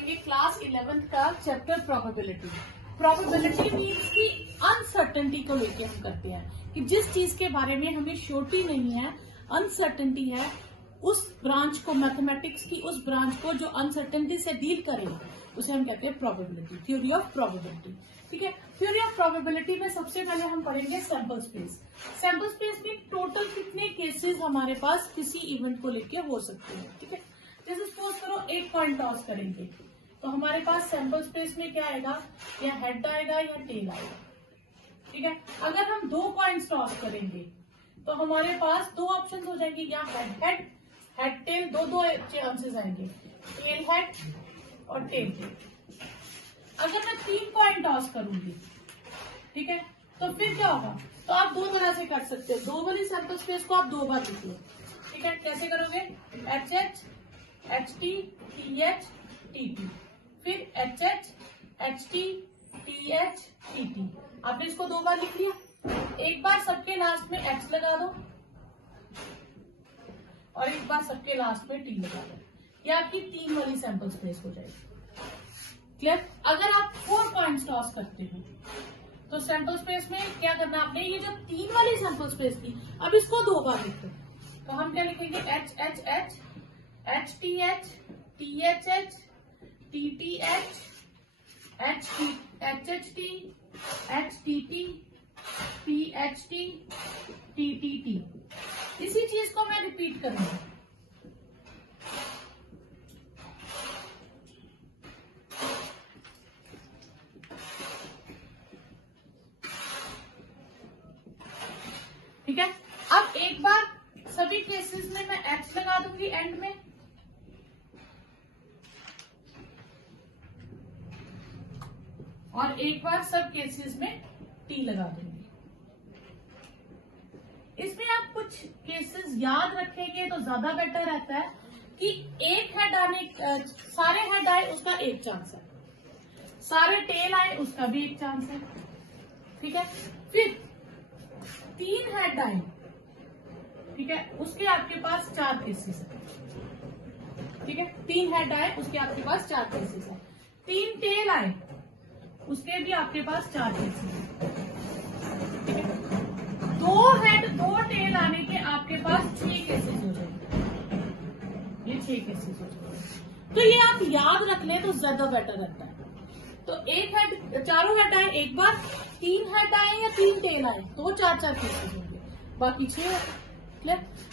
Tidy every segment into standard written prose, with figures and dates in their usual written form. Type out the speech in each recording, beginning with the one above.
करेंगे class 11th का chapter probability. Probability means की अनसर्टेनिटी को लेके हम करते हैं कि जिस चीज के बारे में हमें श्योरिटी नहीं है, अनसर्टेनिटी है, उस ब्रांच को, मैथमेटिक्स की उस ब्रांच को जो अनसर्टेनिटी से डील करे, उसे हम कहते हैं प्रोबेबिलिटी, थ्योरी ऑफ प्रोबेबिलिटी। ठीक है, थ्योरी ऑफ प्रोबेबिलिटी में सबसे पहले हम पढ़ेंगे सैंपल स्पेस। सैंपल स्पेस में टोटल कितने केसेस हमारे पास किसी इवेंट को लेके हो सकते हैं। ठीक है, जैसे सपोज करो एक कॉइन टॉस करेंगे तो हमारे पास सैंपल स्पेस में क्या आएगा, या हेड आएगा या टेल आएगा। ठीक है, अगर हम दो कॉइन्स टॉस करेंगे तो हमारे पास दो ऑप्शन हो जाएंगे, या हेड हेड, हेड टेल, दो चांसेस आएंगे, टेल हेड और टेल टेल। अगर मैं तीन कॉइन टॉस करूंगी, ठीक है, तो फिर क्या होगा, तो आप दो तरह से कर सकते हो। दो वाली सैंपल स्पेस को आप दो बार लिख लो। ठीक है, कैसे करोगे, H H H T T H T T, फिर H H H T T H T T. आपने इसको दो बार लिख लिया। एक बार सबके लास्ट में एच लगा दो और एक बार सबके लास्ट में टी लगा दो, ये आपकी तीन वाली सैंपल स्पेस हो जाएगी। क्लियर। अगर आप फोर कॉइन्स टॉस करते हो तो सैंपल स्पेस में क्या करना आपने, ये जो तीन वाली सैंपल स्पेस थी, अब इसको दो बार लिखो। तो हम क्या लिखेंगे, H H H H T H T H H T T H H T H H T H T T T H T T T T. इसी चीज को मैं रिपीट करूंगी। ठीक है, अब एक बार सभी केसेस में मैं एच लगा दूंगी एंड में, और एक बार सब केसेस में टी लगा दूंगी। इसमें आप कुछ केसेस याद रखेंगे तो ज्यादा बेटर रहता है कि एक हेड आने, सारे हेड आए उसका एक चांस है, सारे टेल आए उसका भी एक चांस है। ठीक है, फिर तीन हेड आए, ठीक है, उसके आपके पास चार केसेस है। ठीक है, तीन हेड आए उसके आपके पास चार केसेस है। तीन टेल आए उसके भी आपके पास चार केसेस है। ठीक है, दो हेड दो टेल आने के आपके पास 6 केसेस हो जाएंगे, ये 6 केसेस हो जाएंगे। तो ये आप याद रख लें तो ज्यादा बेटर रहता है। तो एक हेड, चारों हेड आए एक बार, तीन हेड आए या तीन टेल आए तो चार केसेस होंगे, बाकी 6।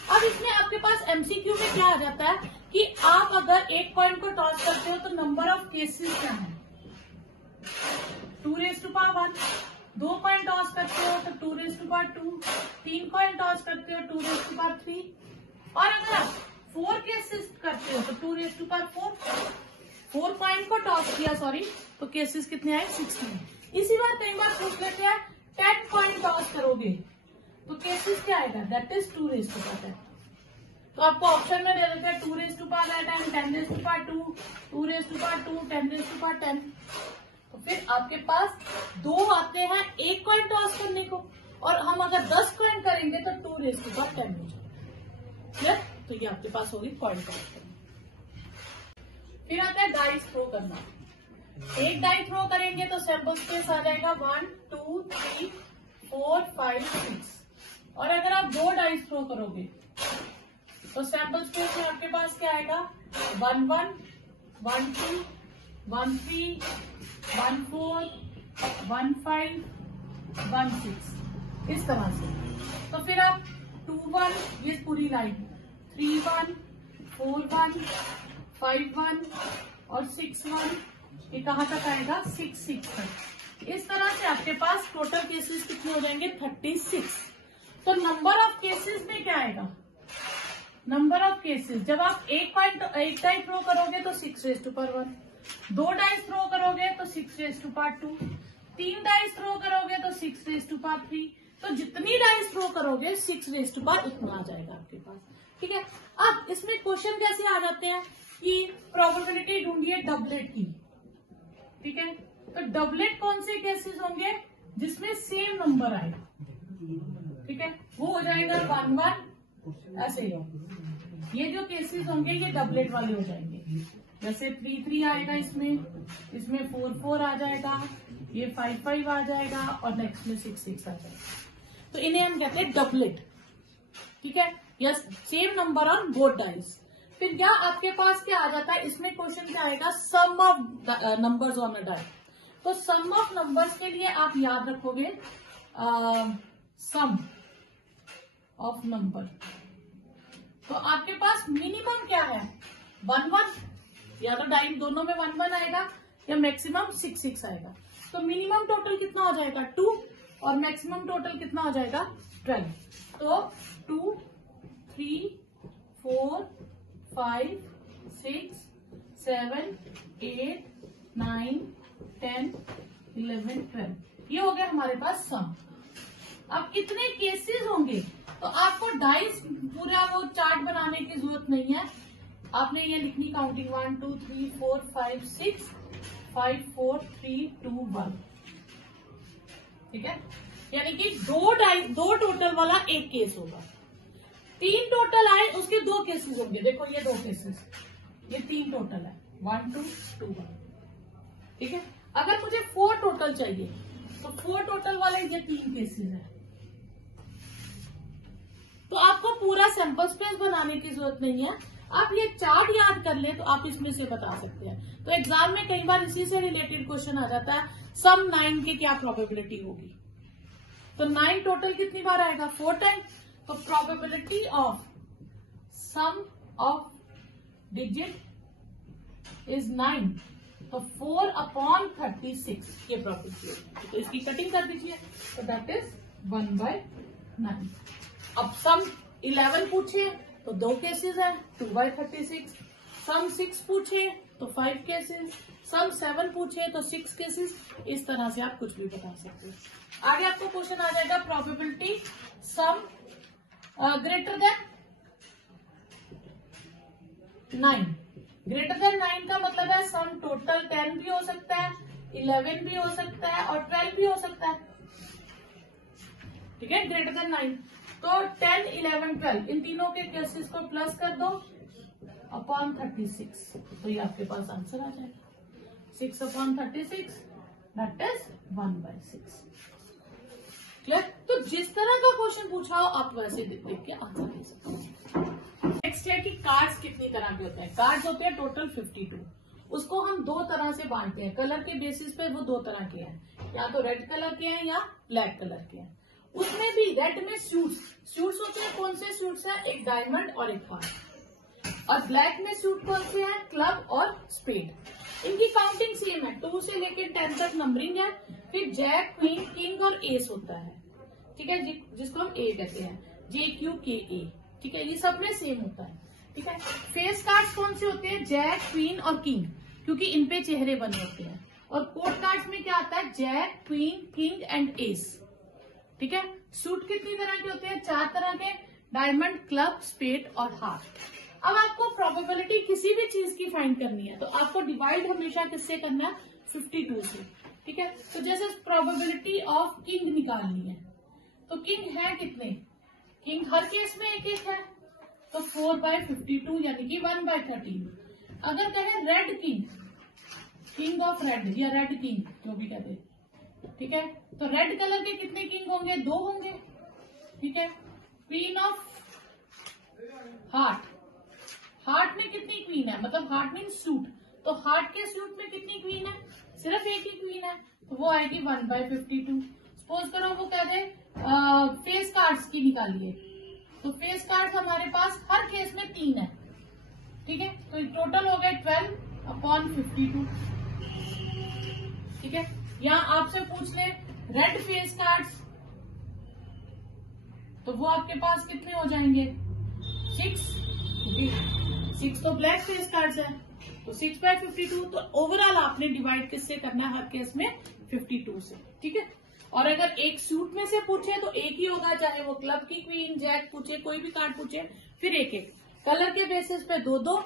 अब इसमें आपके पास एमसीक्यू में क्या आ जाता है कि आप अगर एक कॉइन को टॉस करते हो तो नंबर ऑफ केसेस क्या है, 2⁻1। दो कॉइन टॉस करते हो तो 2⁻2। तीन कॉइन टॉस करते हो 2⁻3। और अगर आप 4 केसेस करते हो तो 2⁻4। 4 कॉइन को टॉस किया, सॉरी, तो केसेस कितने आए, 16। इसी बार कई बार पूछ लेते हैं 10 कॉइन टॉस करोगे तो केसेस क्या आएगा, दैट इज 2⁻10। तो आपको ऑप्शन में दे देते हैं 2⁻10, 10⁻2, 2⁻2, 10⁻10। तो फिर आपके पास दो आते हैं एक कॉइन टॉस करने को, और हम अगर 10 कॉइन करेंगे तो 2⁻10 हो जाएगा। तो ये आपके पास होगी कॉइन टॉस करना। फिर आता है डाइस थ्रो करना। एक डाई थ्रो करेंगे तो सैंपल स्पेस आ जाएगा 1 2 3 4 5 6। और अगर आप दो डाइस थ्रो करोगे तो सैंपल स्पेस में आपके पास क्या आएगा, 1 1 1 2 1 3 1 4 1 5 1 6, इस तरह से। तो फिर आप 2 1, ये पूरी लाइन, 3 1 4 1 5 1 और 6 1, ये कहाँ तक आएगा, 6 6 तक। इस तरह से आपके पास टोटल केसेस कितने हो जाएंगे, 36। तो नंबर ऑफ केसेस में क्या आएगा, नंबर ऑफ केसेस, जब आप एक डाई थ्रो करोगे तो 6⁻1, दो डाइस थ्रो करोगे तो 6⁻2, तीन डाइस थ्रो करोगे तो 6⁻3। तो जितनी डाइस थ्रो करोगे 6⁻, इतना आ जाएगा आपके पास। ठीक है, अब इसमें क्वेश्चन कैसे आ जाते हैं कि प्रोबेबिलिटी ढूंढिए डबलेट की। ठीक है, तो डबलेट कौन से केसेस होंगे, जिसमें सेम नंबर आए। ठीक है, वो हो जाएगा 1 1, ऐसे ही। ये जो केसेस होंगे ये डबलेट वाले हो जाएंगे। जैसे 3 आएगा, इसमें 4 आ जाएगा, ये 5 आ जाएगा और नेक्स्ट में 6 आ जाएगा। तो इन्हें हम कहते हैं डबलेट। ठीक है, या same number on both dice. फिर क्या आपके पास क्या आ जाता है, इसमें क्वेश्चन क्या आएगा, sum of numbers on a die. तो सम ऑफ नंबर्स के लिए आप याद रखोगे सम ऑफ नंबर। तो आपके पास मिनिमम क्या है 1 1, या तो डाई दोनों में 1 1 आएगा या मैक्सिमम 6 6 आएगा। तो मिनिमम टोटल कितना हो जाएगा 2 और मैक्सिमम टोटल कितना हो जाएगा 12। तो 2 3 4 5 6 7 8 9 10 11 12, ये हो गया हमारे पास सम। अब कितने केसेस होंगे, तो आपको डाइस पूरा वो चार्ट बनाने की जरूरत नहीं है, आपने ये लिखनी काउंटिंग 1 2 3 4 5 6 5 4 3 2 1। ठीक है, यानी कि दो टोटल वाला एक केस होगा। 3 टोटल आए उसके 2 केसेस होंगे। देखो ये 2 केसेस, ये 3 टोटल है 1 2 2 1। ठीक है, अगर मुझे 4 टोटल चाहिए तो 4 टोटल वाले ये 3 केसेस है। तो आपको पूरा सैंपल स्पेस बनाने की जरूरत नहीं है, आप ये चार्ट याद कर ले तो आप इसमें से बता सकते हैं। तो एग्जाम में कई बार इसी से रिलेटेड क्वेश्चन आ जाता है, सम 9 की क्या प्रोबेबिलिटी होगी। तो 9 टोटल कितनी बार आएगा 4 टाइम। तो probability of sum of digit is 9, तो 4/36 ये प्रोबेबिलिटी। तो इसकी कटिंग कर दीजिए, तो दैट इज 1/9। अब सम 11 पूछे तो 2 केसेस है 2/36। सम 6 पूछे तो 5 केसेस, सम 7 पूछे तो 6 केसेस। इस तरह से आप कुछ भी बता सकते हैं। आगे आपको क्वेश्चन आ जाएगा प्रोबेबिलिटी सम ग्रेटर देन 9। ग्रेटर देन 9 का मतलब है सम टोटल 10 भी हो सकता है, 11 भी हो सकता है और 12 भी हो सकता है। ठीक है, ग्रेटर देन 9। तो 10 11 12 इन तीनों के केसेस को प्लस कर दो अपॉन 36, तो ये आपके पास आंसर आ जाएगा 6/36, दैट इज 1/6। क्लियर। तो जिस तरह का क्वेश्चन पूछा हो आप वैसे देख के आंसर दे सकते हो। नेक्स्ट है कि कार्ड्स कितनी तरह के होते हैं। कार्ड्स होते हैं टोटल 52। उसको हम 2 तरह से बांटते हैं, कलर के बेसिस पे वो 2 तरह के हैं, या तो रेड कलर के हैं या ब्लैक कलर के हैं। उसमें भी रेड में सूट्स होते हैं। कौन से सूट्स हैं, एक डायमंड और एक हार्ट। और ब्लैक में सूट कौन से हैं, क्लब और स्पेड। इनकी काउंटिंग सेम है, 2 से लेकर 10 तक नंबरिंग है। फिर जैक क्वीन किंग और एस होता है। ठीक है, जिसको हम ए कहते हैं, JQKA। ठीक है, ये सब में सेम होता है। ठीक है, फेस कार्ड्स कौन से होते हैं, जैक क्वीन और किंग, क्योंकि इनपे चेहरे बने होते हैं। और कोड कार्ड्स में क्या आता है, jack queen king and ace. ठीक है, सूट कितनी तरह के होते हैं, 4 तरह के, डायमंड, क्लब, स्पेड और हार्ट। अब आपको प्रोबेबिलिटी किसी भी चीज की फाइंड करनी है तो आपको डिवाइड हमेशा किससे करना है, 52 से। ठीक है, तो जैसे प्रोबेबिलिटी ऑफ किंग निकालनी है तो किंग है कितने, किंग हर केस में एक एक है, तो 4/52 यानी कि 1/13। अगर कहें red king, king of red या रेड किंग जो भी कहते हैं, ठीक है, तो रेड कलर के कितने किंग होंगे, 2 होंगे। ठीक है, क्वीन ऑफ हार्ट, हार्ट में कितनी क्वीन है, मतलब हार्ट मीन सूट, तो हार्ट के सूट में कितनी क्वीन है, सिर्फ एक ही क्वीन है, तो वो आएगी 1/52। सपोज करो वो कह दे फेस कार्ड्स की निकालिए, तो फेस कार्ड्स हमारे पास हर केस में 3 है। ठीक है, तो टोटल हो गए 12/52। ठीक है, यहाँ आपसे पूछ ले रेड फेस कार्ड्स, तो वो आपके पास कितने हो जाएंगे, 6। 6 तो ब्लैक फेस कार्ड्स है, तो 6/52। तो ओवरऑल आपने डिवाइड किससे करना है, हर केस में 52 से। ठीक है, और अगर एक सूट में से पूछे तो एक ही होगा, चाहे वो क्लब की क्वीन, जैक पूछे, कोई भी कार्ड पूछे, फिर एक एक। कलर के बेसिस पे 2-2।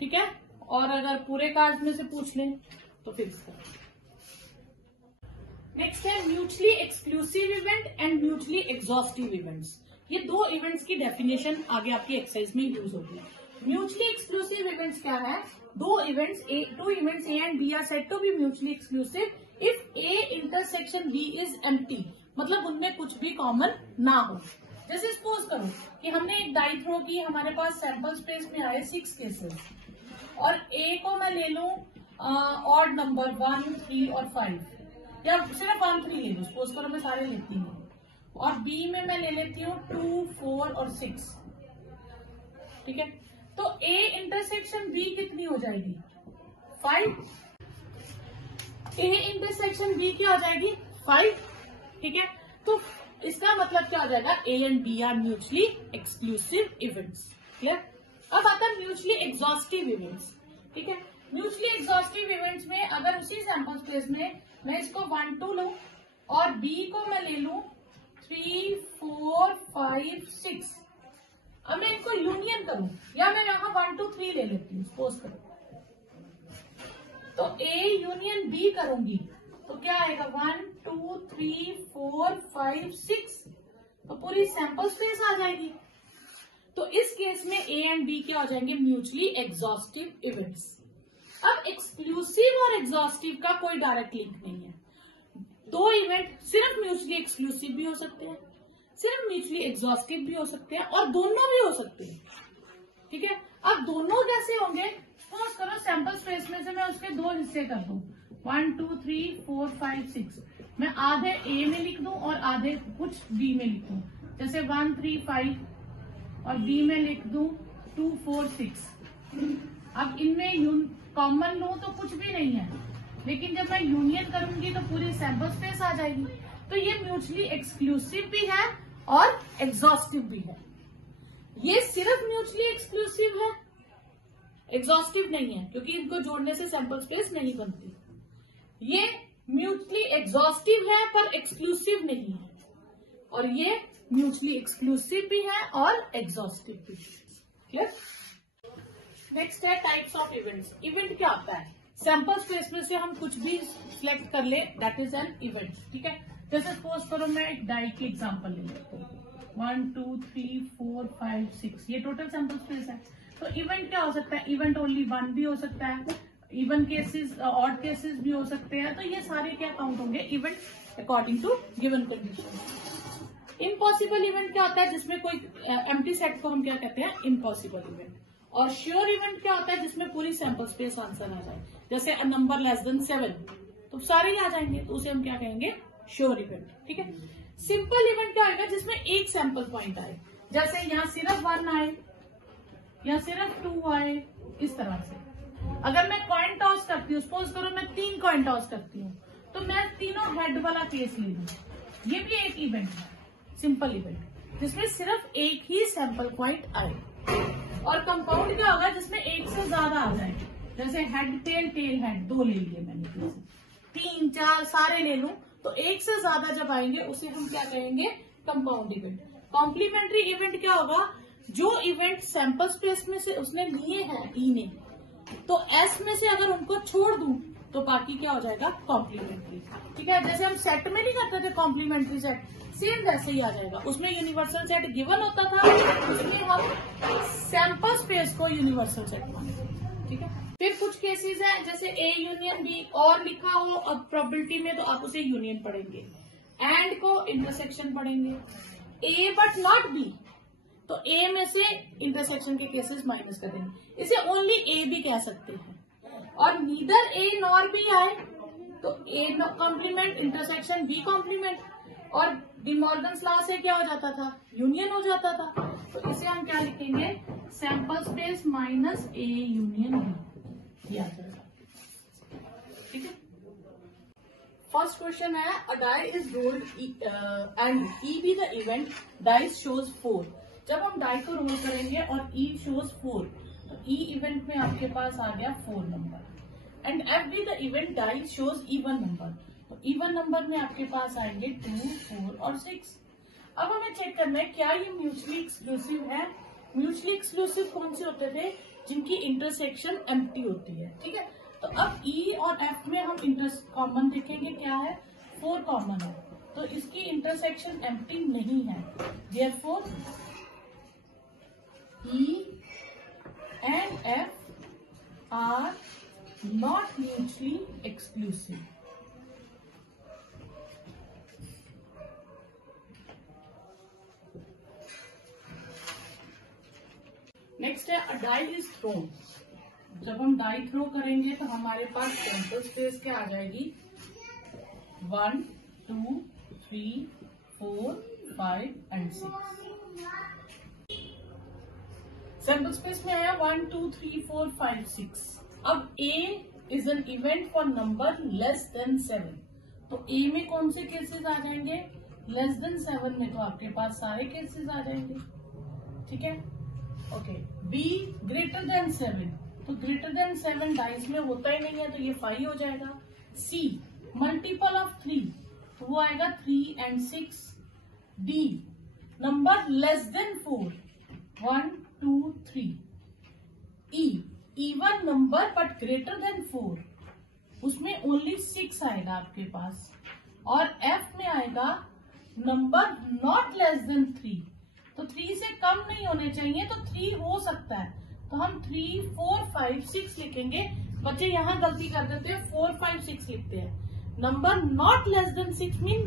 ठीक है, और अगर पूरे कार्ड में से पूछ लें तो फिक्स कर। नेक्स्ट है mutually exclusive event and mutually exhaustive events. ये 2 इवेंट्स की डेफिनेशन आगे आपकी एक्सरसाइज में यूज होती है। म्यूचुअली एक्सक्लूसिव इवेंट्स क्या है, two events A and B are said to be mutually exclusive if A intersection B is empty, मतलब उनमें कुछ भी कॉमन ना हो। जैसे सपोज करो कि हमने एक डाई थ्रो की, हमारे पास सैंपल स्पेस में आए 6 केसेस, और A को मैं ले लूं ऑड नंबर 1, 3 और 5, या सिर्फ 1, 3 ले लूं, सपोज करो मैं सारे लेती हूँ, और B में मैं ले लेती हूँ 2, 4 और 6, ठीक है। तो A इंटरसेक्शन B कितनी हो जाएगी? 5। A इंटरसेक्शन B क्या हो जाएगी? 5, ठीक है। तो इसका मतलब क्या हो जाएगा? A and B are mutually exclusive events. Clear? अब आता है म्यूचुअली एग्जॉस्टिव इवेंट्स, ठीक है। म्यूचुअली एग्जॉस्टिव इवेंट्स में अगर उसी सैंपल स्पेस में मैं इसको 1, 2 लूं और B को मैं ले लूं 3, 4, 5, 6, अब मैं इनको यूनियन करूं, या मैं यहाँ 1, 2, 3 ले लेती हूँ, सपोज करो, तो A यूनियन B करूंगी तो क्या आएगा? 1, 2, 3, 4, 5, 6, तो पूरी सैंपल स्पेस आ जाएगी। तो इस केस में A एंड B क्या हो जाएंगे? Mutually exhaustive events. अब एक्सक्लूसिव और एग्जॉस्टिव का कोई डायरेक्ट लिंक नहीं है। दो इवेंट सिर्फ म्यूचुअली एक्सक्लूसिव भी हो सकते हैं, सिर्फ म्यूचुअली एग्जॉस्टिव भी हो सकते हैं, और दोनों भी हो सकते हैं, ठीक है। अब दोनों कैसे होंगे? सपोज करो सैंपल स्पेस में से मैं उसके दो हिस्से कर दूं, 1, 2, 3, 4, 5, 6, मैं आधे A में लिख दूं और आधे कुछ B में लिख दूं, जैसे 1, 3, 5 और B में लिख दूं 2, 4, 6। अब इनमें कॉमन लूं तो कुछ भी नहीं है, लेकिन जब मैं यूनियन करूंगी तो पूरी सैंपल स्पेस आ जाएगी। तो ये म्यूचुअली एक्सक्लूसिव भी है और एग्जॉस्टिव भी है। ये सिर्फ म्यूचुअली एक्सक्लूसिव है, एग्जॉस्टिव नहीं है, क्योंकि इनको जोड़ने से सैंपल स्पेस नहीं बनती। ये म्यूचुअली एग्जॉस्टिव है पर एक्सक्लूसिव नहीं है, और ये म्यूचुअली एक्सक्लूसिव भी है और एग्जॉस्टिव भी है। क्लियर? नेक्स्ट है टाइप्स ऑफ इवेंट्स। इवेंट क्या होता है? सैंपल स्पेस में से हम कुछ भी सिलेक्ट कर ले, दैट इज एन इवेंट, ठीक है। जैसे सपोज करो मैं एक डाई की एग्जांपल ले लेती हूँ, 1, 2, 3, 4, 5, 6, ये टोटल सैंपल स्पेस है। तो इवेंट क्या हो सकता है? इवेंट ओनली 1 भी हो सकता है, इवन केसेस, ऑड केसेस भी हो सकते हैं। तो ये सारे क्या काउंट होंगे? Event according to given condition. Impossible event क्या होता है? जिसमें कोई एम्प्टी सेट को हम क्या कहते हैं? Impossible event. और श्योर इवेंट क्या होता है? जिसमें पूरी सैंपल स्पेस आंसर आ जाए, जैसे अ नंबर लेस देन 7, तो सारे ही आ जाएंगे, तो उसे हम क्या कहेंगे? श्योर इवेंट, ठीक है। सिंपल इवेंट क्या आएगा? जिसमें एक सैंपल पॉइंट आए, जैसे यहाँ सिर्फ 1 आए या सिर्फ 2 आए, इस तरह से। अगर मैं कॉइन टॉस करती हूँ, सपोज करो मैं 3 कॉइन टॉस करती हूँ, तो मैं तीनों हेड वाला केस ले लूँ, ये भी एक इवेंट है, सिंपल इवेंट, जिसमें सिर्फ एक ही सैंपल पॉइंट आए। और कंपाउंड क्या होगा? जिसमें एक से ज्यादा आ जाए, जैसे हेड टेल, टेल हेड, 2 ले लिए मैंने, 3, 4 सारे ले लूं, तो एक से ज्यादा जब आएंगे उसे हम क्या कहेंगे? Compound event. कॉम्प्लीमेंट्री इवेंट क्या होगा? जो इवेंट सैंपल स्पेस में से उसने लिए हैं ई ने, तो एस में से अगर उनको छोड़ दूं तो बाकी क्या हो जाएगा? कॉम्प्लीमेंट्री, ठीक है। जैसे हम सेट में नहीं करते थे कॉम्प्लीमेंट्री सेट, सेम वैसे ही आ जाएगा। उसमें यूनिवर्सल सेट गिवन होता था, उसमें हम सैंपल स्पेस को यूनिवर्सल सेट मानते, ठीक है। फिर कुछ केसेस है, जैसे ए यूनियन बी, और लिखा हो अब प्रोबेबिलिटी में, तो आप उसे यूनियन पढ़ेंगे, एंड को इंटरसेक्शन पढ़ेंगे, ए बट नॉट बी, तो ए में से इंटरसेक्शन के केसेस माइनस कर देंगे, इसे ओनली ए भी कह सकते हैं। और नीदर ए नॉर बी आए तो A complement, intersection B complement, और डिमॉर्गन्स लॉ से क्या हो जाता था? यूनियन हो जाता था। तो इसे हम क्या लिखेंगे? Sample space minus A union B, आ जाएगा, ठीक है। फर्स्ट क्वेश्चन है, a die is rolled and E be the event, dice shows 4। जब हम डाई को रोल करेंगे और ई शोज 4, तो ई इवेंट में आपके पास आ गया 4 number, and F B the event, die shows even number, तो इवन नंबर में आपके पास आएंगे 2, 4 और 6। अब हमें चेक करना है क्या ये म्यूचुअली एक्सक्लूसिव है। म्यूचुअली एक्सक्लूसिव कौन से होते थे? जिनकी इंटरसेक्शन एम्प्टी होती है, ठीक है। तो अब ई और एफ में हम कॉमन देखेंगे, क्या है? 4 कॉमन है, तो इसकी इंटरसेक्शन एम्प्टी नहीं है, therefore E and F are not mutually exclusive. Next है अ डाई इज थ्रोन। जब हम डाई थ्रो करेंगे तो हमारे पास सैंपल स्पेस क्या आ जाएगी, 1 2 3 4 5 एंड 6। सैंपल स्पेस में आया 1 2 3 4 5 6। अब A is an event for number less than 7। तो A में कौन से केसेस आ जाएंगे, लेस देन 7 में तो आपके पास सारे केसेस आ जाएंगे, ठीक है। ओके, B ग्रेटर देन 7, तो ग्रेटर देन 7 डाइस में होता ही नहीं है, तो ये 5 हो जाएगा। C मल्टीपल ऑफ 3, तो वो आएगा 3 and 6। D number less than 4, 1 2 3। E even number but greater than 4, उसमें ओनली 6 आएगा आपके पास। और F में आएगा नंबर नॉट लेस देन 3, तो 3 से कम नहीं होने चाहिए, तो 3 हो सकता है, तो हम 3 4 5 6 लिखेंगे। बच्चे यहाँ गलती कर देते हैं, 4 5 6 लिखते हैं। Number not less than 6 mean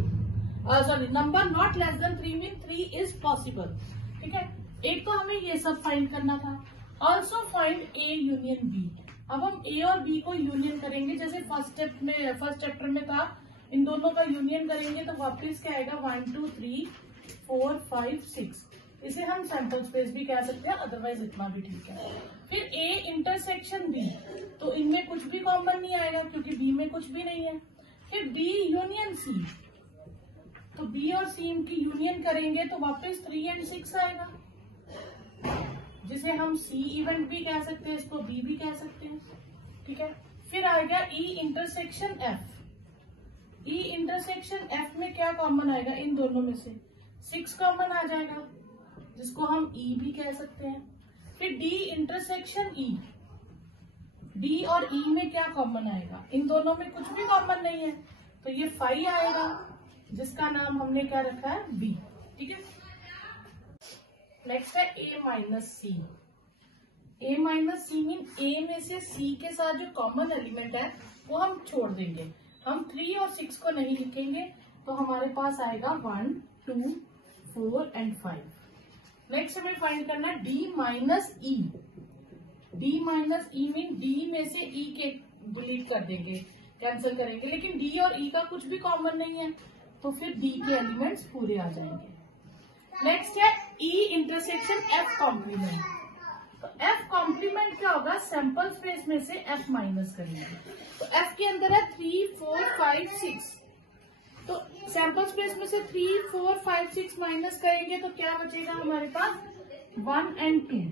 number not less than 3 mean 3 is possible, ठीक है। एक तो हमें ये सब फाइंड करना था। Also find A union B। अब हम A और B को यूनियन करेंगे, जैसे फर्स्ट चैप्टर में था, इन दोनों का यूनियन करेंगे तो वापस क्या आएगा, 1 2 3 4 5 6। इसे हम सैंपल स्पेस भी कह सकते हैं, अदरवाइज इतना भी ठीक है। फिर A इंटरसेक्शन B, तो इनमें कुछ भी कॉमन नहीं आएगा क्योंकि B में कुछ भी नहीं है। फिर B यूनियन C, तो B और C की यूनियन करेंगे तो वापस 3 एंड 6 आएगा, जिसे हम C इवेंट भी कह सकते हैं, इसको B भी कह सकते हैं, ठीक है। फिर आएगा E intersection F। E intersection F में क्या कॉमन आएगा, इन दोनों में से 6 कॉमन आ जाएगा, जिसको हम E भी कह सकते हैं। फिर D इंटरसेक्शन E। D और E में क्या कॉमन आएगा, इन दोनों में कुछ भी कॉमन नहीं है, तो ये 5 आएगा, जिसका नाम हमने क्या रखा है, B, ठीक है। नेक्स्ट है A minus C। A minus C mean A में से C के साथ जो कॉमन एलिमेंट है वो हम छोड़ देंगे, हम 3 और 6 को नहीं लिखेंगे, तो हमारे पास आएगा 1 2 4 एंड 5। नेक्स्ट हमें फाइंड करना है D minus E। D minus E mean D में से E के डिलीट कर देंगे, कैंसिल करेंगे, लेकिन D और E का कुछ भी कॉमन नहीं है, तो फिर D के एलिमेंट्स पूरे आ जाएंगे। नेक्स्ट है E इंटरसेक्शन F कॉम्प्लीमेंट। तो F कॉम्प्लीमेंट क्या होगा, सैंपल स्पेस में से F माइनस करेंगे, तो F के अंदर है 3 4 5 6, तो सैंपल स्पेस में से 3 4 5 6 माइनस करेंगे तो क्या बचेगा हमारे पास, 1 एंड 2।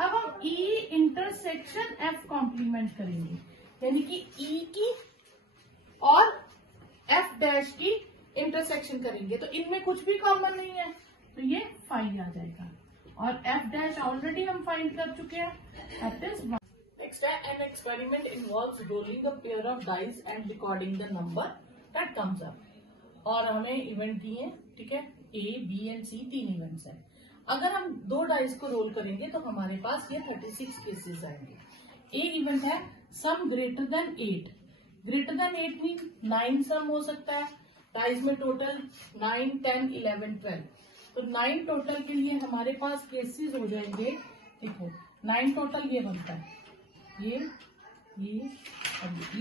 अब हम E इंटरसेक्शन F कॉम्प्लीमेंट करेंगे, यानी कि E की और F डैश की इंटरसेक्शन करेंगे, तो इनमें कुछ भी कॉमन नहीं है, तो ये 5 आ जाएगा। और F डैश ऑलरेडी हम फाइंड कर चुके हैं, दैट इज 1। नेक्स्ट है an experiment involves rolling the pair of dice and recording the number that comes up. और हमें इवेंट दिए, ठीक है, A B and C 3 events हैं। अगर हम 2 डाइस को रोल करेंगे तो हमारे पास ये 36 केसेस आएंगे। A इवेंट है सम greater than 8। Greater than 8 mean 9 सम हो सकता है, डाइस में टोटल 9 10 11 12, तो 9 टोटल के लिए हमारे पास केसेस हो जाएंगे, देखो 9 टोटल ये बनता है, ये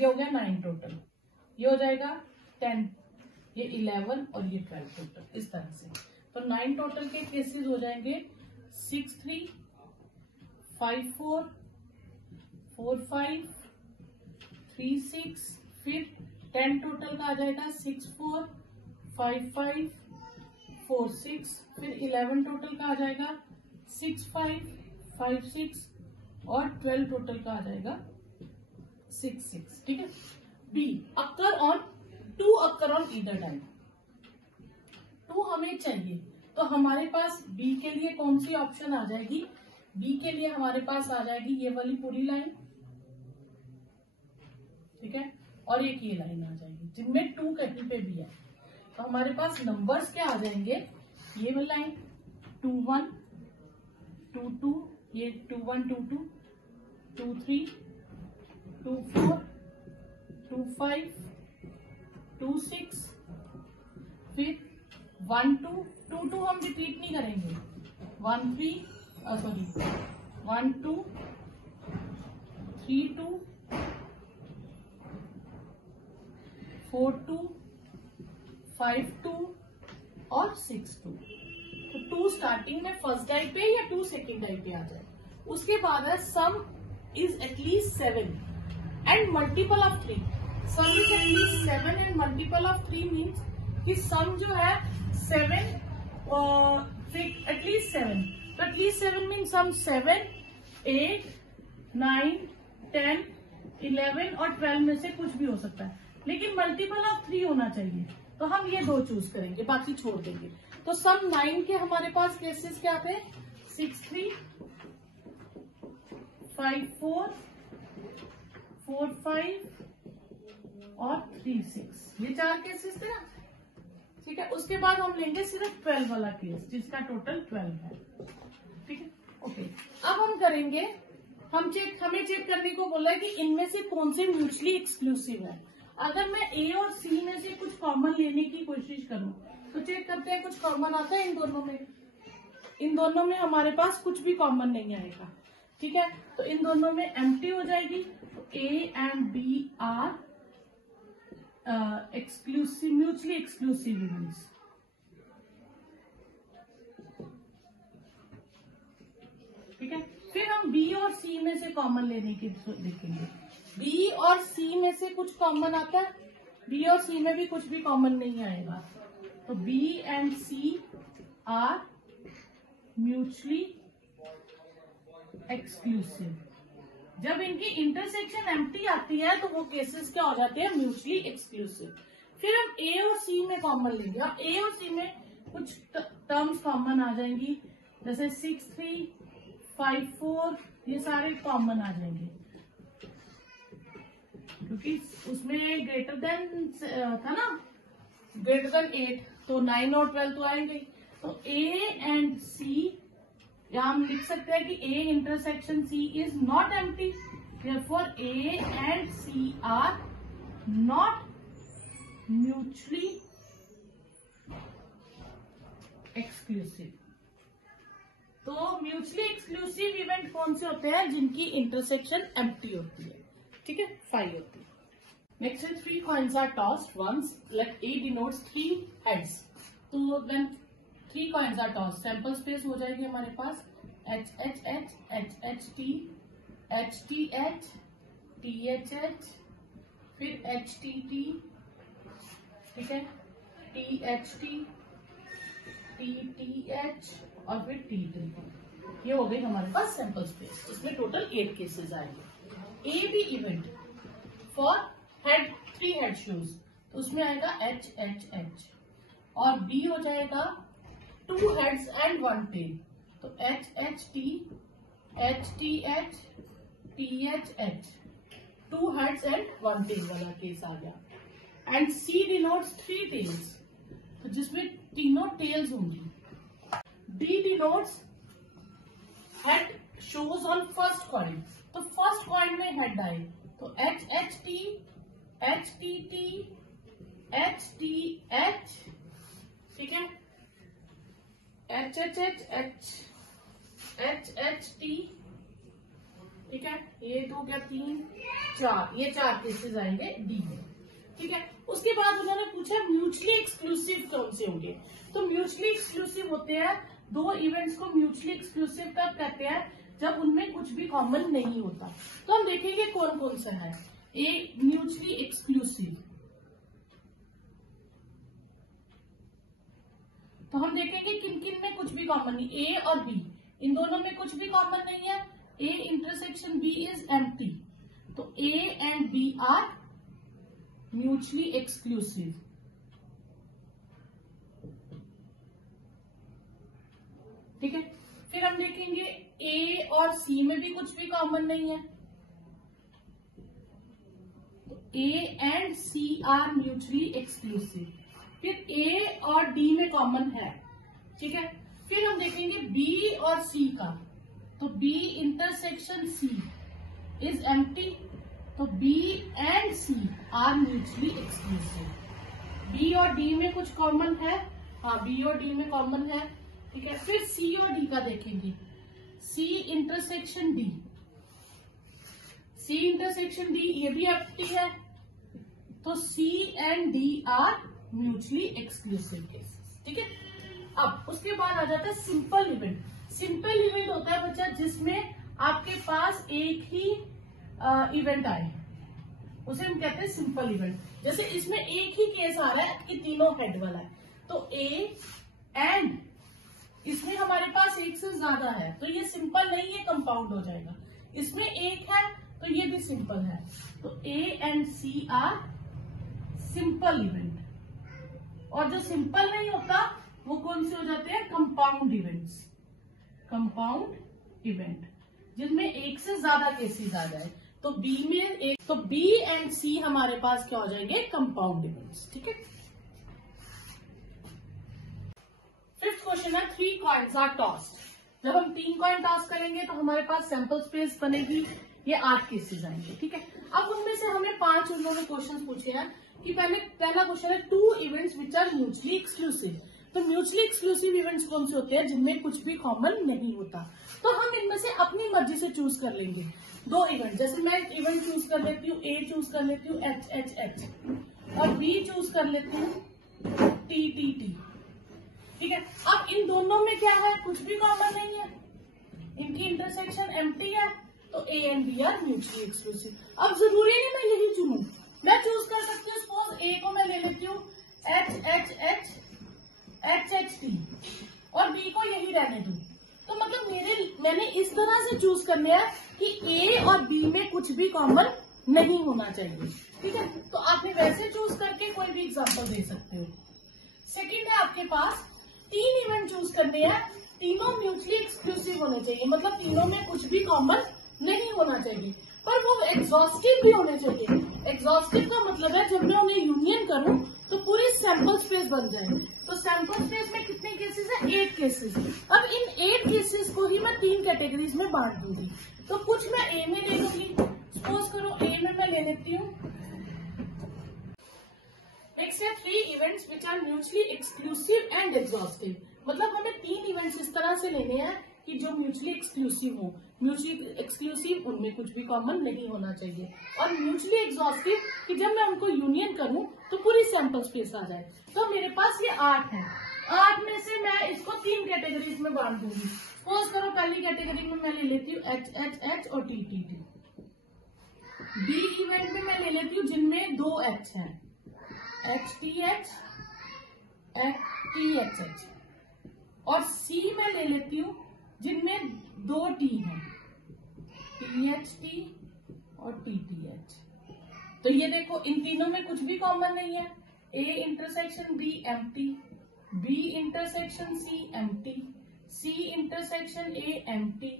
हो गया 9 टोटल, ये हो जाएगा 10, ये 11 और ये 12 टोटल, इस तरह से। तो 9 टोटल के केसेस हो जाएंगे 6 3 5 4 4 5 3 6, फिर 10 टोटल का आ जाएगा 6 4 5 5 4 6, फिर 11 टोटल का आ जाएगा 6 5 5 6 और 12 टोटल का आ जाएगा 6 6, ठीक है। B occur on 2 occur on either die. 2 हमें चाहिए, तो हमारे पास B के लिए कौन सी ऑप्शन आ जाएगी, B के लिए हमारे पास आ जाएगी ये वाली पूरी लाइन, ठीक है, और एक ये लाइन आ जाएगी जिनमें 2 कहीं पे भी है। तो हमारे पास नंबर्स क्या आ जाएंगे, ये वाली लाइन 2 1 2 2, ये 2 1 2 2 2 3 2 4 2 5 2 6, फिर 1 2 2 2 हम रिपीट नहीं करेंगे, 1 3 सॉरी 1 2 3 2 4 2 5 2 और 6 2। तो 2 स्टार्टिंग में फर्स्ट डाई पे या 2 सेकेंड डाई पे आ जाए। उसके बाद है सम is at least 7 and multiple of 3। Some is at least 7 and multiple of 3 means कि सम जो है 7 एटलीस्ट 7, तो एटलीस्ट 7 मीन्स सम 7 8 9 10 11 और 12 में से कुछ भी हो सकता है, लेकिन मल्टीपल ऑफ 3 होना चाहिए। तो हम ये 2 चूज करेंगे, बाकी छोड़ देंगे। तो सम 9 के हमारे पास केसेस क्या थे, 6 3 5 4 4 5 और 3 6, ये 4 केसेस थे ना। ठीक है, उसके बाद हम लेंगे सिर्फ 12 वाला केस जिसका टोटल 12 है। ठीक है, ओके। अब हम करेंगे, हमें चेक करने को बोला है कि इनमें से कौन से म्यूचुअली एक्सक्लूसिव है। अगर मैं ए और सी में से कुछ कॉमन लेने की कोशिश करूं तो चेक करते हैं कुछ कॉमन आता है इन दोनों में। इन दोनों में हमारे पास कुछ भी कॉमन नहीं आएगा। ठीक है, तो इन दोनों में एम्प्टी हो जाएगी। तो A and B are exclusive, mutually exclusive events. ठीक है, फिर हम बी और सी में से कॉमन लेने की देखेंगे। बी और सी में से कुछ कॉमन आता है, बी और सी में भी कुछ भी कॉमन नहीं आएगा। तो B and C are mutually exclusive. जब इनकी इंटरसेक्शन एम्प्टी आती है तो वो केसेस क्या हो जाते हैं, म्यूचुअली एक्सक्लूसिव। फिर हम ए और सी में कॉमन लेंगे। अब ए और सी में कुछ टर्म्स कॉमन आ जाएंगी, जैसे 6 3 5 4, ये सारे कॉमन आ जाएंगे क्योंकि उसमें ग्रेटर देन था ना, ग्रेटर देन 8, तो 9 और 12 तो आएंगे। तो ए एंड सी, यहाँ हम लिख सकते हैं कि A intersection C is not empty, therefore A and C are not mutually exclusive. तो म्यूचुअली एक्सक्लूसिव इवेंट कौन से होते हैं, जिनकी इंटरसेक्शन एम्प्टी होती है। ठीक है, 5 होती है। नेक्स्ट है 3 coins are tossed once, let A denotes 3 heads। तो when 3 coins are tossed, sample space हो जाएगी हमारे पास H H H H H T H T H T H H, फिर H T T, ठीक है, T H T T T H और फिर T T। ये हो गई हमारे पास सैंपल स्पेस। इसमें टोटल 8 केसेस आएंगे। A B event for head 3 head shows, तो उसमें आएगा H H H, और बी हो जाएगा 2 हेड्स एंड 1 टेल, तो H H T H T H T H H, 2 heads and 1 tail वाला केस आ गया। एंड सी डिनोट्स 3 टेल्स, तो जिसमें तीनों टेल्स होंगी। D denotes head shows on first coin, तो फर्स्ट कॉइन में हेड आए, तो H H T H T T H T H, ठीक है, H H H H H H T, ठीक है, ये 2 क्या 3 4, ये 4 केसेस आएंगे डी में। ठीक है, उसके बाद उन्होंने पूछा म्यूचुअली एक्सक्लूसिव कौन से होंगे। तो म्यूचुअली एक्सक्लूसिव होते हैं, 2 इवेंट्स को म्यूचुअली एक्सक्लूसिव कब कहते हैं, जब उनमें कुछ भी कॉमन नहीं होता। तो हम देखेंगे कौन कौन सा है ए म्यूचुअली एक्सक्लूसिव। तो हम देखेंगे किन किन में कुछ भी कॉमन नहीं, ए और बी इन दोनों में कुछ भी कॉमन नहीं है। A intersection B is empty, तो A and B are mutually exclusive. ठीक है, फिर हम देखेंगे ए और सी में भी कुछ भी कॉमन नहीं है, तो A and C are mutually exclusive. फिर ए और डी में कॉमन है। ठीक है, फिर हम देखेंगे बी और सी का, तो B intersection C is empty, तो B and C are mutually exclusive. B और डी में कुछ कॉमन है, हाँ बी और डी में कॉमन है, ठीक है। फिर सी और डी का देखेंगे, C intersection D, C intersection D ये भी एफटी है, तो C and D are mutually exclusive cases, ठीक है। अब उसके बाद आ जाता है सिंपल इवेंट। सिंपल इवेंट होता है बच्चा जिसमें आपके पास एक ही इवेंट आए, उसे हम कहते हैं सिंपल इवेंट। जैसे इसमें एक ही केस आ रहा है कि तीनों हेड वाला है, तो ए एंड इसमें हमारे पास एक से ज्यादा है, तो ये सिंपल नहीं, ये कंपाउंड हो जाएगा। इसमें एक है तो ये भी सिंपल है, तो A and C are simple event. और जो सिंपल नहीं होता वो कौन से हो जाते हैं, कंपाउंड इवेंट्स। कंपाउंड इवेंट जिसमें एक से ज्यादा केसेस आ जाए, तो बी में एक, तो बी एंड सी हमारे पास क्या हो जाएंगे, कंपाउंड इवेंट्स, ठीक है। फिफ्थ क्वेश्चन है 3 कॉइन्स आर टॉस्ड। जब हम 3 कॉइन टॉस करेंगे तो हमारे पास सैंपल स्पेस बनेगी, ये 8 केसेस आएंगे, ठीक है। अब उनमें से हमें 5 उन्होंने क्वेश्चन पूछे हैं कि पहला क्वेश्चन है 2 events which are mutually exclusive. तो म्यूचुअली एक्सक्लूसिव इवेंट्स कौन से होते हैं, जिनमें कुछ भी कॉमन नहीं होता। तो हम इनमें से अपनी मर्जी से चूज कर लेंगे 2 इवेंट। जैसे मैं इवेंट चूज कर लेती हूँ, ए चूज कर लेती हूँ एच एच एच, और बी चूज कर लेती हूँ टी टी टी, ठीक है। अब इन दोनों में क्या है, कुछ भी कॉमन नहीं है, इनकी इंटरसेक्शन एम्प्टी है, तो A and B are mutually exclusive. अब जरूरी नहीं मैं यही चुनूं, मैं चूज कर सकती हूँ, सपोज ए को मैं ले लेती हूँ H H H H H T, और बी को यही रहने दूं। तो मतलब मैंने इस तरह से चूज कर लिया कि ए और बी में कुछ भी कॉमन नहीं होना चाहिए, ठीक है। तो आपने वैसे चूज करके कोई भी एग्जांपल दे सकते हो। सेकंड है आपके पास 3 इवेंट चूज करने हैं, तीनों म्यूचुअली एक्सक्लूसिव होने चाहिए, मतलब तीनों में कुछ भी कॉमन नहीं होना चाहिए, पर वो एग्जॉस्टिव भी होने चाहिए। एग्जॉस्टिव का मतलब है जब मैं उन्हें यूनियन करूं तो पूरी सैंपल स्पेस बन जाए। तो सैंपल स्पेस में कितने केसेस है, 8 केसेस। अब इन 8 केसेस को ही मैं 3 कैटेगरीज में बांट दूंगी। तो कुछ मैं ए में ले लूंगी, सपोज करो ए में मैं ले लेती हूँ। नेक्स्ट है 3 events which are mutually exclusive and exhaustive. मतलब हमें 3 इवेंट्स इस तरह से लेने हैं कि जो म्यूचुअली एक्सक्लूसिव हो। म्यूचुअली एक्सक्लूसिव उनमें कुछ भी कॉमन नहीं होना चाहिए, और म्यूचुअली एग्जॉस्टिव कि जब मैं उनको यूनियन करूं तो पूरी सैंपल स्पेस आ जाए। तो मेरे पास ये 8 है, 8 में से मैं इसको 3 कैटेगरीज में बांट दूंगी। सपोज करो पहली कैटेगरी में मैं ले लेती हूँ एच एच एच और T T T. B event में मैं ले लेती हूँ जिनमें 2 एच है, H T H T H H, और सी में ले लेती हूँ जिनमें 2 टी है, टी एच टी और टी टी एच। तो ये देखो इन तीनों में कुछ भी कॉमन नहीं है, A intersection B empty, B intersection C empty, C intersection A empty,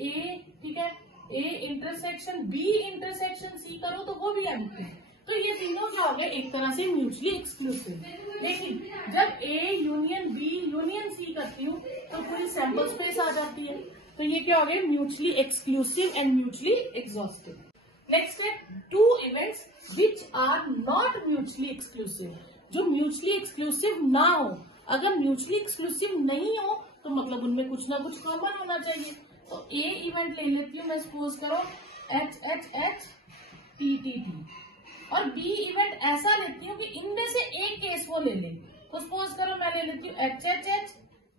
A ठीक है, A intersection B intersection C करो तो वो भी एम्प्टी। तो ये तीनों क्या हो गया, एक तरह से म्यूचुअली एक्सक्लूसिव। लेकिन जब A union B union C करती हूँ तो पूरी सैंपल स्पेस आ जाती है। तो ये क्या हो गया, mutually exclusive and mutually exhaustive. Next है 2 events which are not mutually exclusive. जो म्यूचुअली एक्सक्लूसिव ना हो, अगर म्यूचुअली एक्सक्लूसिव नहीं हो तो मतलब उनमें कुछ ना कुछ कॉमन होना चाहिए। तो ए इवेंट ले लेती हूँ मैं, सपोज करो H H H T T T, और बी इवेंट ऐसा लेती हूँ कि इनमें से एक केस वो ले ले। तो सपोज करो मैं ले लेती हूँ H H H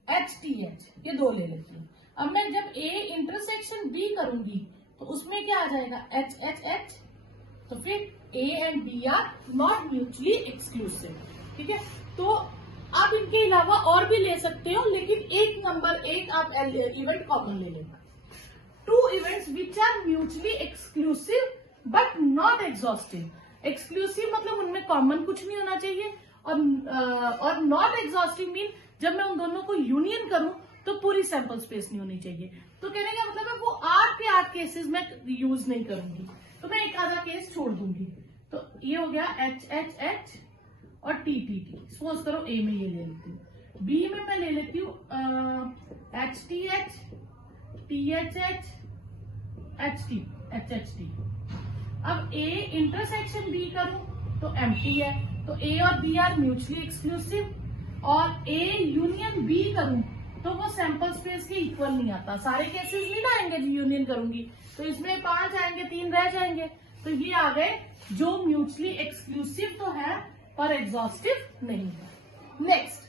H T H, ये 2 ले लेती हूँ। अब मैं जब ए इंटरसेक्शन बी करूंगी तो उसमें क्या आ जाएगा, एच एच एच। तो फिर A and B are not mutually exclusive, ठीक है। तो आप इनके अलावा और भी ले सकते हो, लेकिन एक आप इवेंट कॉमन ले लेना। 2 events which are mutually exclusive but not exhaustive. Exclusive मतलब उनमें कॉमन कुछ नहीं होना चाहिए, और नॉट एग्जॉस्टिव मीन जब मैं उन दोनों को यूनियन करूं तो पूरी सैंपल स्पेस नहीं होनी चाहिए। तो कहने का मतलब है वो 8 के 8 केसेस में यूज नहीं करूंगी, तो मैं एक आधा केस छोड़ दूंगी। तो ये हो गया एच एच एच और टी टी टी। सपोज करो ए में ये ले लेती हूँ, बी में मैं ले लेती हूँ H T H T H H H T H H T. अब ए इंटरसेक्शन बी करूं तो एम्प्टी है, तो ए और बी आर म्यूचुअली एक्सक्लूसिव। और ए यूनियन बी करूं तो वो सैंपल स्पेस के इक्वल नहीं आता। सारे केसेस नहीं ना आएंगे जो यूनियन करूंगी, तो इसमें 5 आएंगे, 3 रह जाएंगे। तो ये आ गए जो म्यूचुअली एक्सक्लूसिव तो है पर एग्जॉस्टिव नहीं है। नेक्स्ट,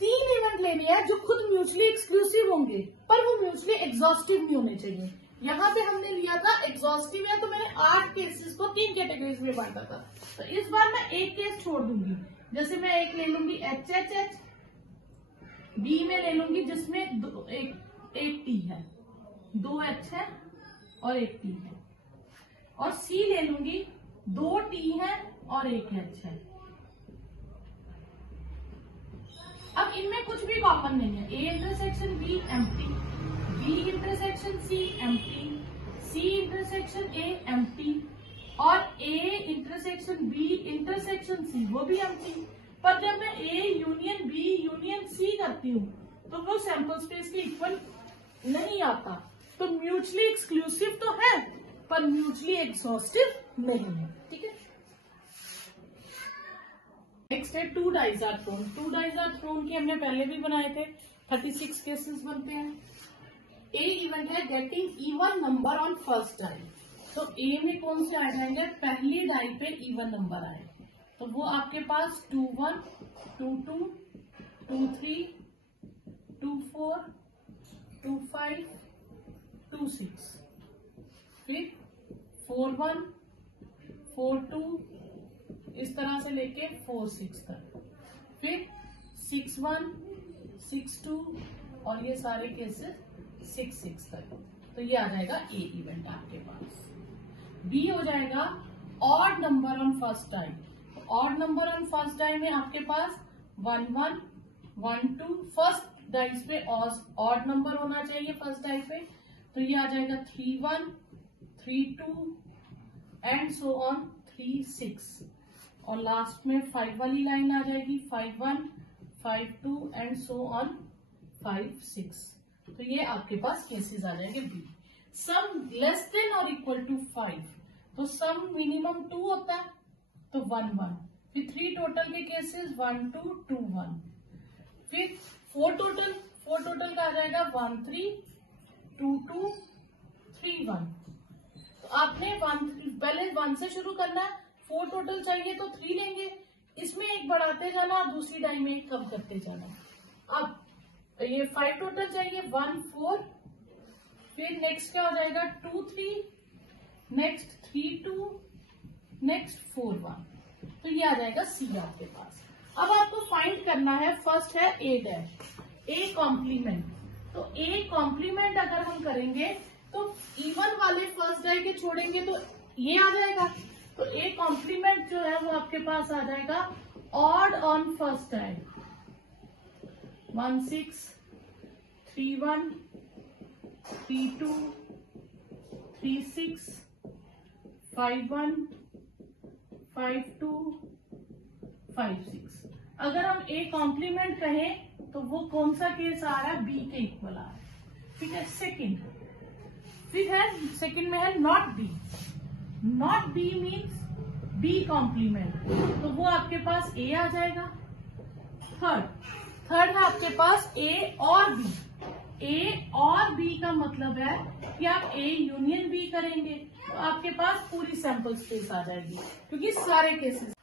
3 इवेंट लेने हैं जो खुद म्यूचुअली एक्सक्लूसिव होंगे पर वो म्यूचुअली एग्जॉस्टिव नहीं होने चाहिए। यहाँ पे हमने लिया था एग्जॉस्टिव है, तो मैंने 8 केसेस को 3 कैटेगरीज में बांटा था। तो इस बार मैं एक केस छोड़ दूंगी। जैसे मैं एक ले लूंगी HHH, बी में ले लूंगी जिसमें एक टी है, 2 H है और 1 टी है। और सी ले लूंगी 2 टी है और 1 H है। अब इनमें कुछ भी कॉमन नहीं है। A intersection B empty, B intersection C empty, C intersection A empty और A intersection B intersection C वो भी एम्प्टी। पर जब मैं A union B union C करती हूँ तो वो सैंपल स्पेस के इक्वल नहीं आता। तो म्यूचुअली एक्सक्लूसिव तो है पर म्यूचुअली एग्जॉस्टिव नहीं है। ठीक है। नेक्स्ट है 2 dice are thrown. 2 dice are thrown की हमने पहले भी बनाए थे। 36 केसेस बनते हैं। ए इवेंट है getting even number on first die. तो ए में कौन से आ जाएंगे? पहली डाई पे इवन नंबर आए तो वो आपके पास 21, 22, 23, 24, 25, 26, फिर 41, 42 इस तरह से लेके 46 तक, फिर 61, 62 और ये सारे केसेस 66 तक। तो ये आ जाएगा ए इवेंट आपके पास। बी हो जाएगा odd number on first die. Odd number on first die में आपके पास 1, 1, 1, 2 फर्स्ट डाइस पे ऑड नंबर होना चाहिए फर्स्ट डाई पे। तो ये आ जाएगा 3, 1, 3, 2 एंड सो ऑन 3, 6 और लास्ट में 5 वाली लाइन आ जाएगी 5, 1, 5, 2 एंड सो ऑन 5, 6। तो ये आपके पास केसेस आ जाएंगे बी। सम लेस देन और इक्वल टू 5 तो सम मिनिमम 2 होता है तो 1, 1। फिर 3 टोटल के केसेस 1, 2, 2, 1। फिर 4 टोटल का आ जाएगा 1, 3, 2, 2, 3, 1। तो आपने पहले 1 से शुरू करना है। 4 टोटल चाहिए तो 3 लेंगे, इसमें एक बढ़ाते जाना और दूसरी डाई में एक कम करते जाना। अब ये 5 टोटल चाहिए 1, 4, फिर नेक्स्ट क्या हो जाएगा 2, 3, नेक्स्ट 3, 2, नेक्स्ट 4, 1। तो ये आ जाएगा सी आपके पास। अब आपको फाइंड करना है, फर्स्ट है ए डैश, ए कॉम्प्लीमेंट। तो ए कॉम्प्लीमेंट अगर हम करेंगे तो इवन वाले फर्स्ट डाई के छोड़ेंगे तो ये आ जाएगा। तो ए कॉम्प्लीमेंट जो है वो आपके पास आ जाएगा ऑड ऑन फर्स्ट डाई 1, 6, 3, 1, 3, 2, 3, 6, 5, 1, 5, 2, 5, 6। अगर हम ए कॉम्प्लीमेंट कहें तो वो कौन सा केस आ रहा है? बी के इक्वल आ रहा है। ठीक है। सेकंड, फिर है सेकंड में है not B. Not B means B complement, तो वो आपके पास ए आ जाएगा। थर्ड है आपके पास ए और बी। ए और बी का मतलब है कि आप ए यूनियन बी करेंगे तो आपके पास पूरी सैंपल स्पेस आ जाएगी क्योंकि सारे केसेस।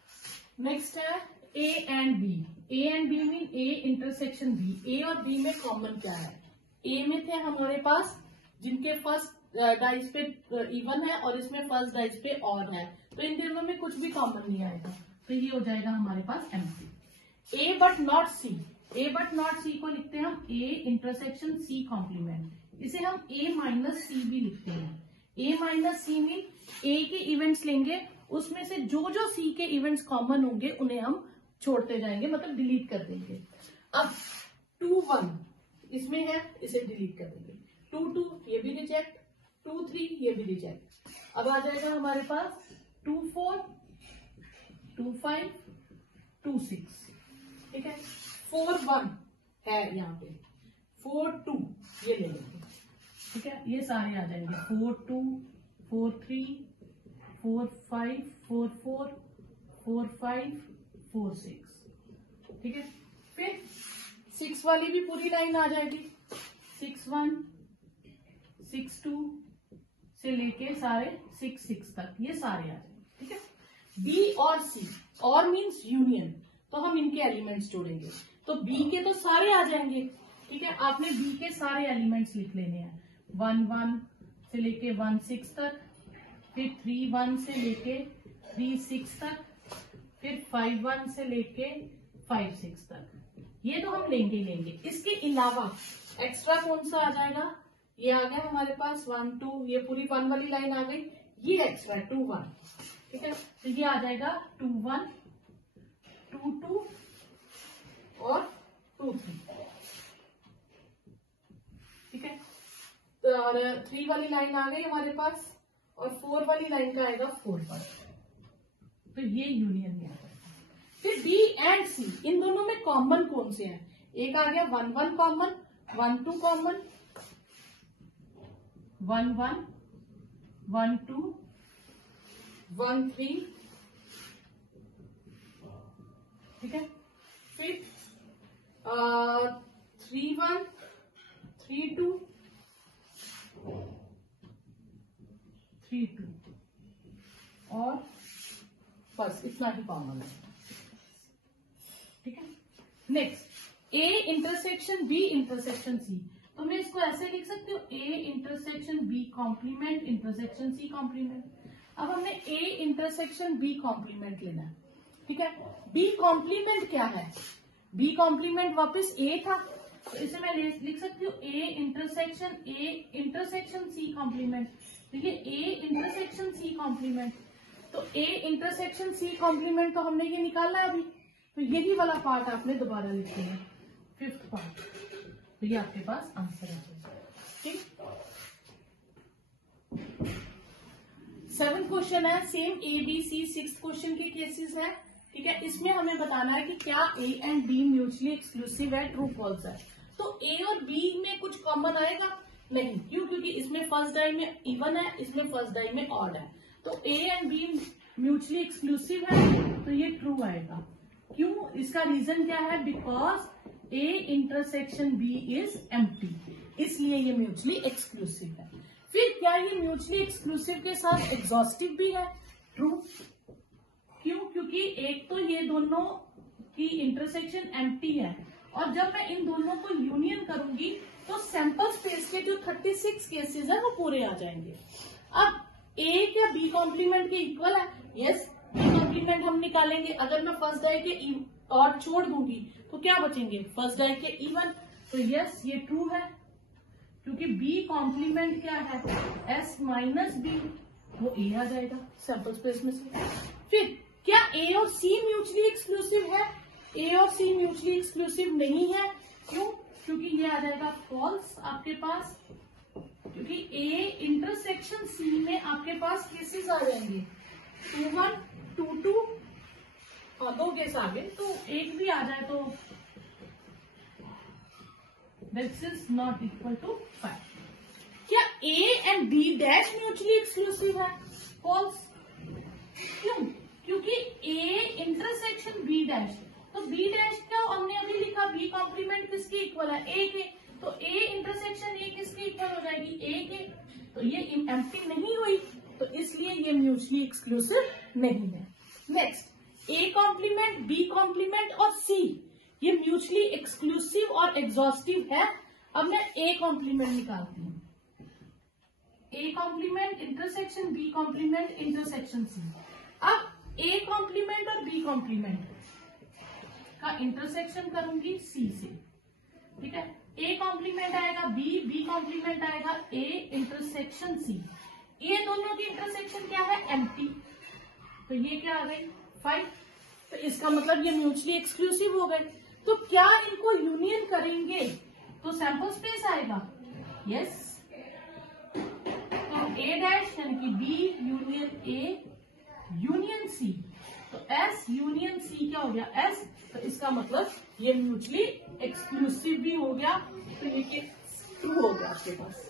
नेक्स्ट है A and B. A and B mean A intersection B. A और बी में कॉमन क्या है? ए में थे हमारे पास जिनके फर्स्ट डाइस पे इवन है और इसमें फर्स्ट डाइस पे ऑड है, तो इन दोनों में कुछ भी कॉमन नहीं आएगा। तो ये हो जाएगा हमारे पास empty. A but not C. A but not C को लिखते हैं हम ए इंटरसेक्शन सी कॉम्प्लीमेंट। इसे हम ए माइनस सी भी लिखते हैं। ए माइनस सी मीन ए के इवेंट्स लेंगे, उसमें से जो जो सी के इवेंट्स कॉमन होंगे उन्हें हम छोड़ते जाएंगे, मतलब डिलीट कर देंगे। अब 2, 1 इसमें है, इसे डिलीट कर देंगे। 2, 2 ये भी रिजेक्ट, 2, 3 ये भी रिजेक्ट। अब आ जाएगा हमारे पास 2, 4, 2, 5, 2, 6। ठीक है। 4, 1 है यहाँ पे, 4, 2 ये ले लेंगे। ठीक है। ये सारे आ जाएंगे 4, 2, 4, 3, 4 5 4 4 4 5 4 6, ठीक है। फिर 6 वाली भी पूरी लाइन आ जाएगी, 6 1 6 2 से लेके सारे 6 6 तक, ये सारे आ जाएंगे, ठीक है। बी और सी, और मीन्स यूनियन, तो हम इनके एलिमेंट्स जोड़ेंगे, तो बी के तो सारे आ जाएंगे, ठीक है। आपने बी के सारे एलिमेंट्स लिख लेने हैं, 1 1 से लेके 1 6 तक, फिर 3 1 से लेके 3 6 तक, फिर 5 1 से लेके 5 6 तक, ये तो हम लेंगे ही लेंगे। इसके अलावा एक्स्ट्रा कौन सा आ जाएगा, ये आ गया हमारे पास 1 2, ये पूरी 1 वाली लाइन आ गई, ये एक्स्ट्रा 2 1, ठीक है। तो ये आ जाएगा 2 1 2 2 और 2 3, ठीक है। तो और 3 वाली लाइन आ गई हमारे पास, और 4 वाली लाइन का आएगा 4 पर, तो ये यूनियन में आ जाएगा। फिर बी एंड सी, इन दोनों में कॉमन कौन से हैं, एक आ गया 1 1 कॉमन, 1 2 कॉमन, 1 1 1 2 1 3, ठीक है। फिर 3 1 3 2 3 2, और बस इतना ही कॉमन है, ठीक है। Next A intersection B intersection C, तो मैं इसको ऐसे लिख सकती हूँ, A intersection B complement intersection C complement. अब हमने ए इंटरसेक्शन बी कॉम्प्लीमेंट लेना है, ठीक है। बी कॉम्प्लीमेंट क्या है, बी कॉम्प्लीमेंट वापस ए था, तो इसे मैं लिख सकती हूँ ए इंटरसेक्शन सी कॉम्प्लीमेंट, देखिए ए इंटरसेक्शन सी कॉम्प्लीमेंट, तो ए इंटरसेक्शन सी कॉम्प्लीमेंट तो हमने ये निकाला अभी, तो यही वाला पार्ट आपने दोबारा लिखना है, 5th पार्ट, तो ये आपके पास आंसर है, ठीक। 7th क्वेश्चन है, same A B C 6th question के केसेस है, ठीक है। इसमें हमें बताना है कि क्या A and B mutually exclusive है, ट्रू फॉल्स है। तो ए और बी में कुछ कॉमन आएगा नहीं, क्यों, क्योंकि इसमें फर्स्ट डाई में इवन है, इसमें फर्स्ट डाई में ऑड है, तो A and B mutually exclusive है, तो ये ट्रू आएगा। क्यों, इसका रीजन क्या है, because A intersection B is empty, इसलिए ये म्यूचुअली एक्सक्लूसिव है। फिर क्या ये म्यूचुअली एक्सक्लूसिव के साथ एग्जॉस्टिव भी है, ट्रू। क्यों, क्योंकि एक तो ये दोनों की इंटरसेक्शन एम्प्टी है, और जब मैं इन दोनों को यूनियन करूंगी तो सैंपल स्पेस के जो 36 केसेस है वो पूरे आ जाएंगे। अब ए क्या बी कॉम्प्लीमेंट के इक्वल है, यस, बी कॉम्प्लीमेंट हम निकालेंगे, अगर मैं फर्स्ट डाई के और छोड़ दूंगी तो क्या बचेंगे, फर्स्ट डाई के इवन, तो यस ये ट्रू है, क्योंकि बी कॉम्प्लीमेंट क्या है, एस माइनस बी, वो ए आ जाएगा सैंपल स्पेस में से। फिर क्या ए और सी म्यूचुअली एक्सक्लूसिव है, ए और सी म्यूचुअली एक्सक्लूसिव नहीं है, क्यों, क्योंकि ये आ जाएगा फॉल्स आपके पास, क्योंकि ए इंटरसेक्शन सी में आपके पास केसेस आ जाएंगे 2 1 2 2, और 2 केस आ गए, तो एक भी आ जाए तो this is not equal to 5। क्या A and B dash mutually exclusive है, फॉल्स। क्यों, क्योंकि ए इंटरसेक्शन बी डैश, तो बी डैश का हमने अभी लिखा, बी कॉम्प्लीमेंट किसके इक्वल है, ए के, तो ए इंटरसेक्शन ए किसके इक्वल हो जाएगी, ए के, तो ये एम्प्टी नहीं हुई, तो इसलिए ये म्यूचुअली एक्सक्लूसिव नहीं है। Next A complement B complement और सी, ये म्यूचुअली एक्सक्लूसिव और एग्जॉस्टिव है। अब मैं ए कॉम्प्लीमेंट निकालती हूँ, A complement intersection B complement intersection C. अब ए कॉम्प्लीमेंट और बी कॉम्प्लीमेंट का इंटरसेक्शन करूंगी सी से, ठीक है। ए कॉम्प्लीमेंट आएगा बी, बी कॉम्प्लीमेंट आएगा ए इंटरसेक्शन सी, ये दोनों की इंटरसेक्शन क्या है, एम्प्टी, तो ये क्या आ गई 5, तो इसका मतलब ये म्यूचुअली एक्सक्लूसिव हो गए। तो क्या इनको यूनियन करेंगे तो सैंपल स्पेस आएगा, यस, तो ए डैश यानी कि B union A union C, तो एस यूनियन सी क्या हो गया, एस, तो इसका मतलब ये म्यूचुअली एक्सक्लूसिव भी हो गया, तो ये ट्रू हो गया आपके पास।